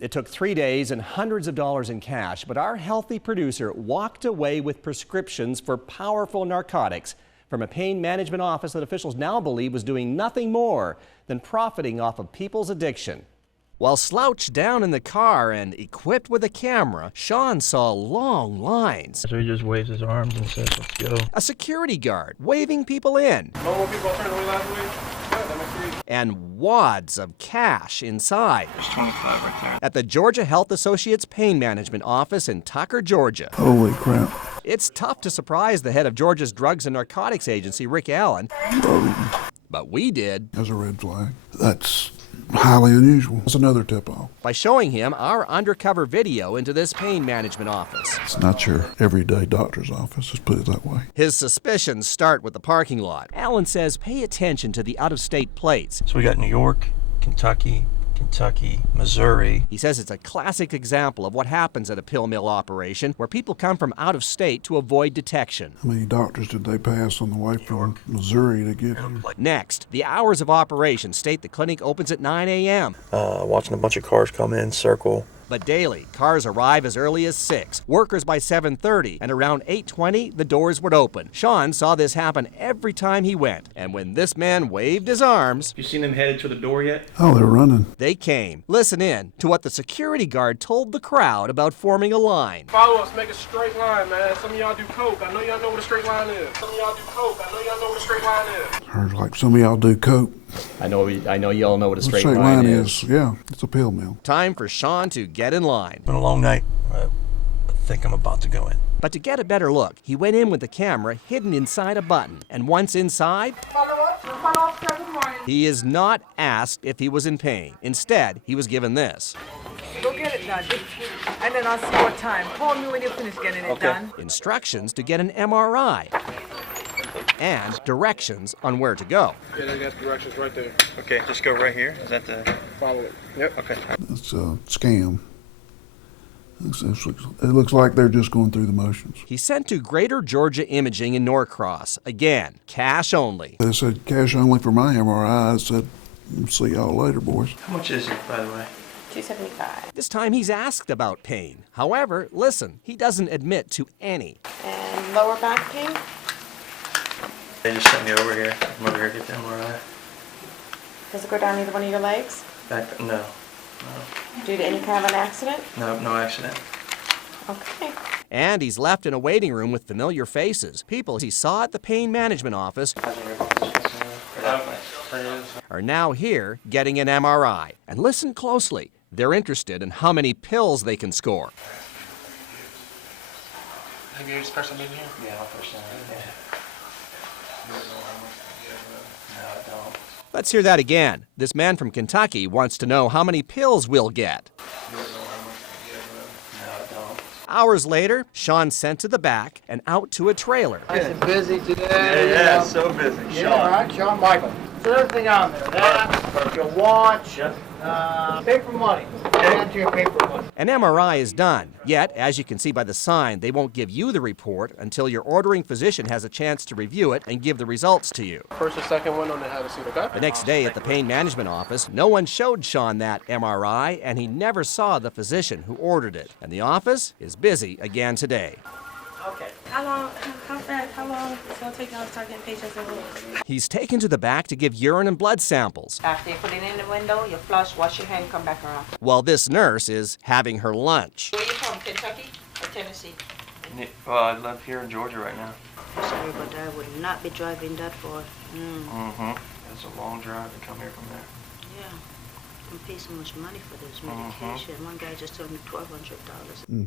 It took 3 days and hundreds of dollars in cash, but our healthy producer walked away with prescriptions for powerful narcotics from a pain management office that officials now believe was doing nothing more than profiting off of people's addiction. While slouched down in the car and equipped with a camera, Sean saw long lines. So he just waves his arms and says, "Let's go." A security guard waving people in. No more people turned away last week. And wads of cash inside. There's 25 right there. At the Georgia Health Associates Pain Management Office in Tucker, Georgia. Holy crap. It's tough to surprise the head of Georgia's Drugs and Narcotics Agency, Rick Allen. But we did. That's a red flag. That's highly unusual. That's another tip-off. By showing him our undercover video into this pain management office. It's not your everyday doctor's office, let's put it that way. His suspicions start with the parking lot. Allen says pay attention to the out-of-state plates. So we got New York, Kentucky, Missouri. He says it's a classic example of what happens at a pill mill operation where people come from out of state to avoid detection. How many doctors did they pass on the way from Missouri to get here? Next, the hours of operation state the clinic opens at 9 a.m. Watching a bunch of cars come in, circle. But daily, cars arrive as early as 6, workers by 7:30, and around 8:20, the doors would open. Sean saw this happen every time he went, and when this man waved his arms... You seen them headed to the door yet? Oh, they're running. They came. Listen in to what the security guard told the crowd about forming a line. Follow us, make a straight line, man. Some of y'all do coke. I know y'all know what a straight line is. Some of y'all do coke. I know y'all know what a straight line is. Heard like some of y'all do coke. I know y'all know what a straight line line is. Yeah, it's a pill mill. Time for Sean to get in line. Been a long night. I think I'm about to go in. But to get a better look, he went in with the camera hidden inside a button. And once inside, he is not asked if he was in pain. Instead, he was given this. Go get it done, and then I'll see what time. Call me when you finish getting it done. Instructions to get an MRI. And directions on where to go. Yeah, they got directions right there. Okay, just go right here. Is that the... Follow it. Yep. Okay. It's a scam. It looks like they're just going through the motions. He's sent to Greater Georgia Imaging in Norcross. Again, cash only. They said cash only for my MRI. I said, see y'all later, boys. How much is it, by the way? $275. This time he's asked about pain. However, listen, he doesn't admit to any. And lower back pain? They just sent me over here. I'm over here to get the MRI. Does it go down either one of your legs? Back? No. Due to any kind of an accident? No accident. Okay. And he's left in a waiting room with familiar faces. People he saw at the pain management office are now here getting an MRI. And listen closely. They're interested in how many pills they can score. Have you ever person been here? Yeah, first time. Yeah. No, I don't. Let's hear that again. This man from Kentucky wants to know how many pills we'll get. No, I don't. Hours later, Sean sent to the back and out to a trailer. Nice and busy today. Yeah, so busy. Yeah, right, Sean Michael. So everything on there, that, your watch, paper money. Enter your paper money. An MRI is done. Yet, as you can see by the sign, they won't give you the report until your ordering physician has a chance to review it and give the results to you. First or second one on the have a seat, okay? The next day at the pain management office, no one showed Sean that MRI, and he never saw the physician who ordered it. And the office is busy again today. Okay. How long is it going to take y'all to start getting patients in? He's taken to the back to give urine and blood samples, After you put it in the window, you flush, wash your hand, come back around. while this nurse is having her lunch. Where are you from, Kentucky or Tennessee? Well, I live here in Georgia right now. Sorry, but I would not be driving that far. It's a long drive to come here from there. Yeah. I'm paying so much money for this medication. One guy just told me $1,200.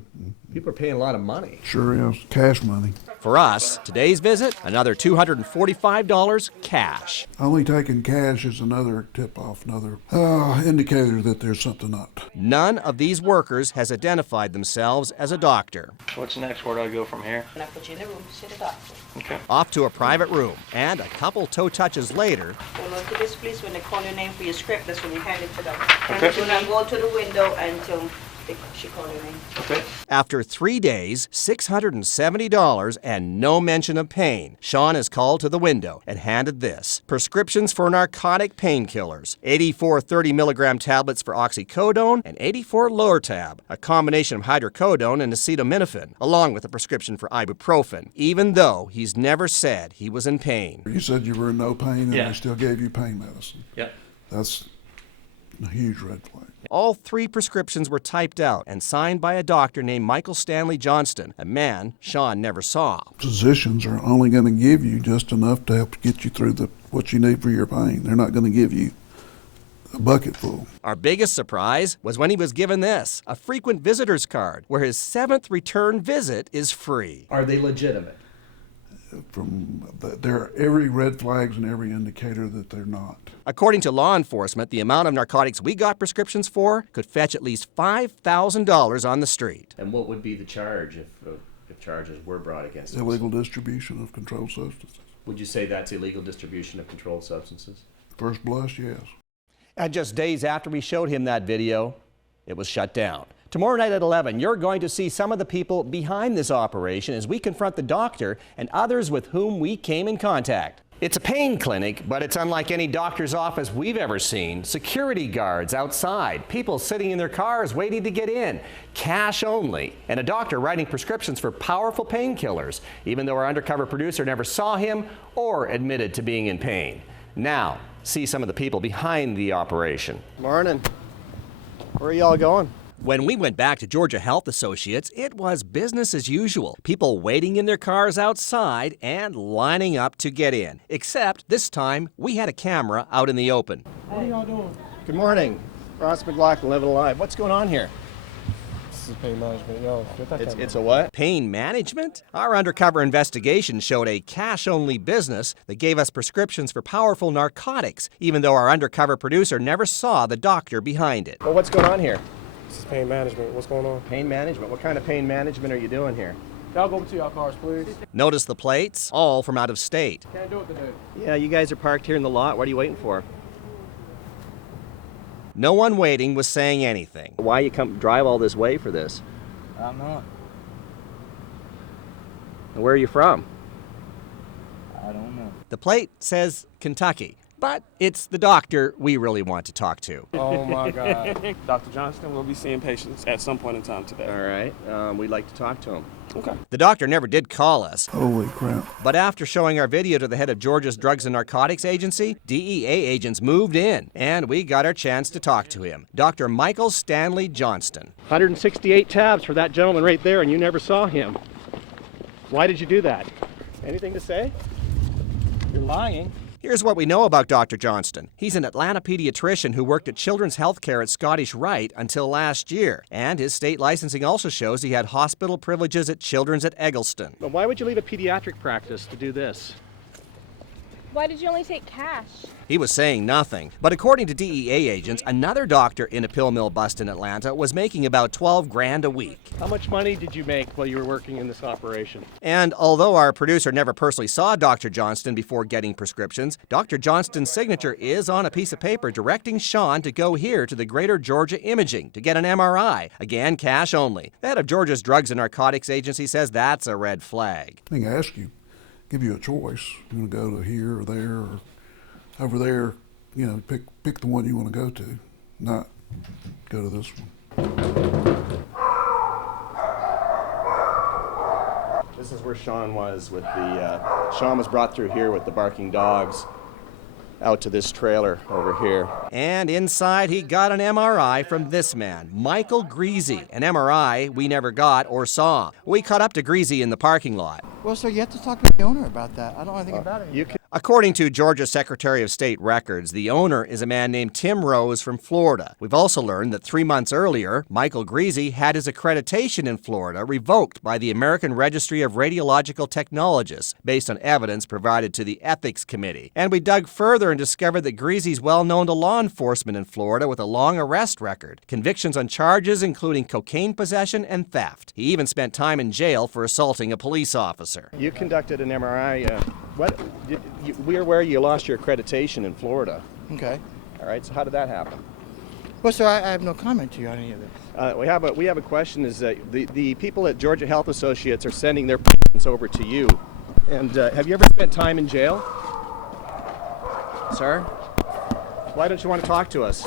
People are paying a lot of money. Sure is. Cash money. For us, today's visit, another $245 cash. Only taking cash is another tip-off, another indicator that there's something up. None of these workers has identified themselves as a doctor. What's next? Where do I go from here? And I put you in the room to see the doctor. Okay. Off to a private room, and a couple toe touches later, Hold on to this, please. When they call your name for your script, that's when you hand it to them. And Okay. do not go to the window until She called your name. Okay. After 3 days, $670, and no mention of pain, Sean is called to the window and handed this: prescriptions for narcotic painkillers, 84 30-milligram tablets for oxycodone and 84 Lortab, a combination of hydrocodone and acetaminophen, along with a prescription for ibuprofen, even though he's never said he was in pain. You said you were in no pain and Yeah. they still gave you pain medicine. Yep. That's a huge red flag. All 3 prescriptions were typed out and signed by a doctor named Michael Stanley Johnston, a man Sean never saw. Physicians are only going to give you just enough to help get you through what you need for your pain. They're not going to give you a bucket full. Our biggest surprise was when he was given this, a frequent visitor's card, where his 7th return visit is free. Are they legitimate? There are every red flags and every indicator that they're not. According to law enforcement, the amount of narcotics we got prescriptions for could fetch at least $5,000 on the street. And what would be the charge if charges were brought against us? Illegal distribution of controlled substances. Would you say that's illegal distribution of controlled substances? First blush, yes. And just days after we showed him that video, it was shut down. Tomorrow night at 11, you're going to see some of the people behind this operation as we confront the doctor and others with whom we came in contact. It's a pain clinic, but it's unlike any doctor's office we've ever seen. Security guards outside, people sitting in their cars waiting to get in, cash only, and a doctor writing prescriptions for powerful painkillers, even though our undercover producer never saw him or admitted to being in pain. Now, see some of the people behind the operation. Morning. Where are y'all going? When we went back to Georgia Health Associates, it was business as usual. People waiting in their cars outside and lining up to get in. Except this time, we had a camera out in the open. What are y'all doing? Good morning. Ross McLaughlin, Living Alive. What's going on here? This is pain management. Yo, get that camera. It's a what? Pain management? Our undercover investigation showed a cash-only business that gave us prescriptions for powerful narcotics, even though our undercover producer never saw the doctor behind it. Well, what's going on here? This is pain management. What's going on? Pain management? What kind of pain management are you doing here? Y'all go to y'all cars, please. Notice the plates? All from out of state. Can't do it today. Yeah, you guys are parked here in the lot. What are you waiting for? No one waiting was saying anything. Why you come drive all this way for this? I'm not. And where are you from? I don't know. The plate says Kentucky, but it's the doctor we really want to talk to. Oh my God. Dr. Johnston will be seeing patients at some point in time today. All right, we'd like to talk to him. Okay. The doctor never did call us, Holy crap. but after showing our video to the head of Georgia's Drugs and Narcotics Agency, DEA agents moved in, and we got our chance to talk to him, Dr. Michael Stanley Johnston. 168 tabs for that gentleman right there, and you never saw him. Why did you do that? Anything to say? You're lying. Here's what we know about Dr. Johnston. He's an Atlanta pediatrician who worked at Children's Healthcare at Scottish Rite until last year. And his state licensing also shows he had hospital privileges at Children's at Eggleston. But why would you leave a pediatric practice to do this? Why did you only take cash? He was saying nothing. But according to DEA agents, another doctor in a pill mill bust in Atlanta was making about $12 grand a week. How much money did you make while you were working in this operation? And although our producer never personally saw Dr. Johnston before getting prescriptions, Dr. Johnston's signature is on a piece of paper directing Sean to go here to the Greater Georgia Imaging to get an MRI. Again, cash only. The head of Georgia's Drugs and Narcotics Agency says that's a red flag. I think I ask you, give you a choice. You want to go to here or there or over there, you know, pick the one you want to go to, not go to this one. This is where Sean was with the, Sean was brought through here with the barking dogs out to this trailer over here. And inside he got an MRI from this man, Michael Greasy, an MRI we never got or saw. We caught up to Greasy in the parking lot. Well, sir, you have to talk to the owner about that. I don't know anything about it. According to Georgia Secretary of State records, the owner is a man named Tim Rose from Florida. We've also learned that 3 months earlier, Michael Greasy had his accreditation in Florida revoked by the American Registry of Radiological Technologists based on evidence provided to the Ethics Committee. And we dug further and discovered that Greasy's well known to law enforcement in Florida with a long arrest record. Convictions on charges including cocaine possession and theft. He even spent time in jail for assaulting a police officer. You conducted an MRI. We're where you lost your accreditation in Florida. Okay. All right, so how did that happen? Well, sir, I have no comment to you on any of this. We have a question. Is the people at Georgia Health Associates are sending their patients over to you, and have you ever spent time in jail, sir? Why don't you want to talk to us?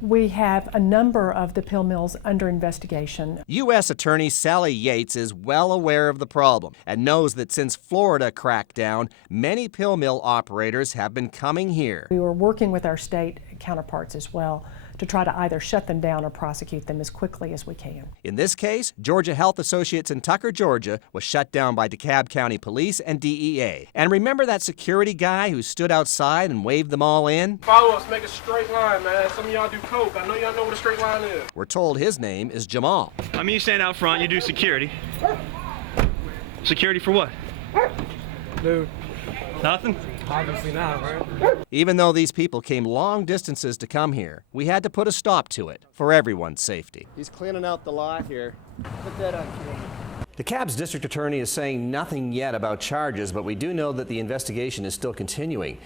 We have a number of the pill mills under investigation. U.S. Attorney Sally Yates is well aware of the problem and knows that since Florida cracked down, many pill mill operators have been coming here. We were working with our state counterparts as well to try to either shut them down or prosecute them as quickly as we can. In this case, Georgia Health Associates in Tucker, Georgia was shut down by DeKalb County Police and DEA. And remember that security guy who stood outside and waved them all in? Follow us, make a straight line, man. Some of y'all do coke. I know y'all know what a straight line is. We're told his name is Jamal. I mean, you stand out front, you do security. Security for what? Dude. Nothing? Obviously not, right? Even though these people came long distances to come here, we had to put a stop to it for everyone's safety. He's cleaning out the lot here. Put that on camera. DeKalb's district attorney is saying nothing yet about charges, but we do know that the investigation is still continuing.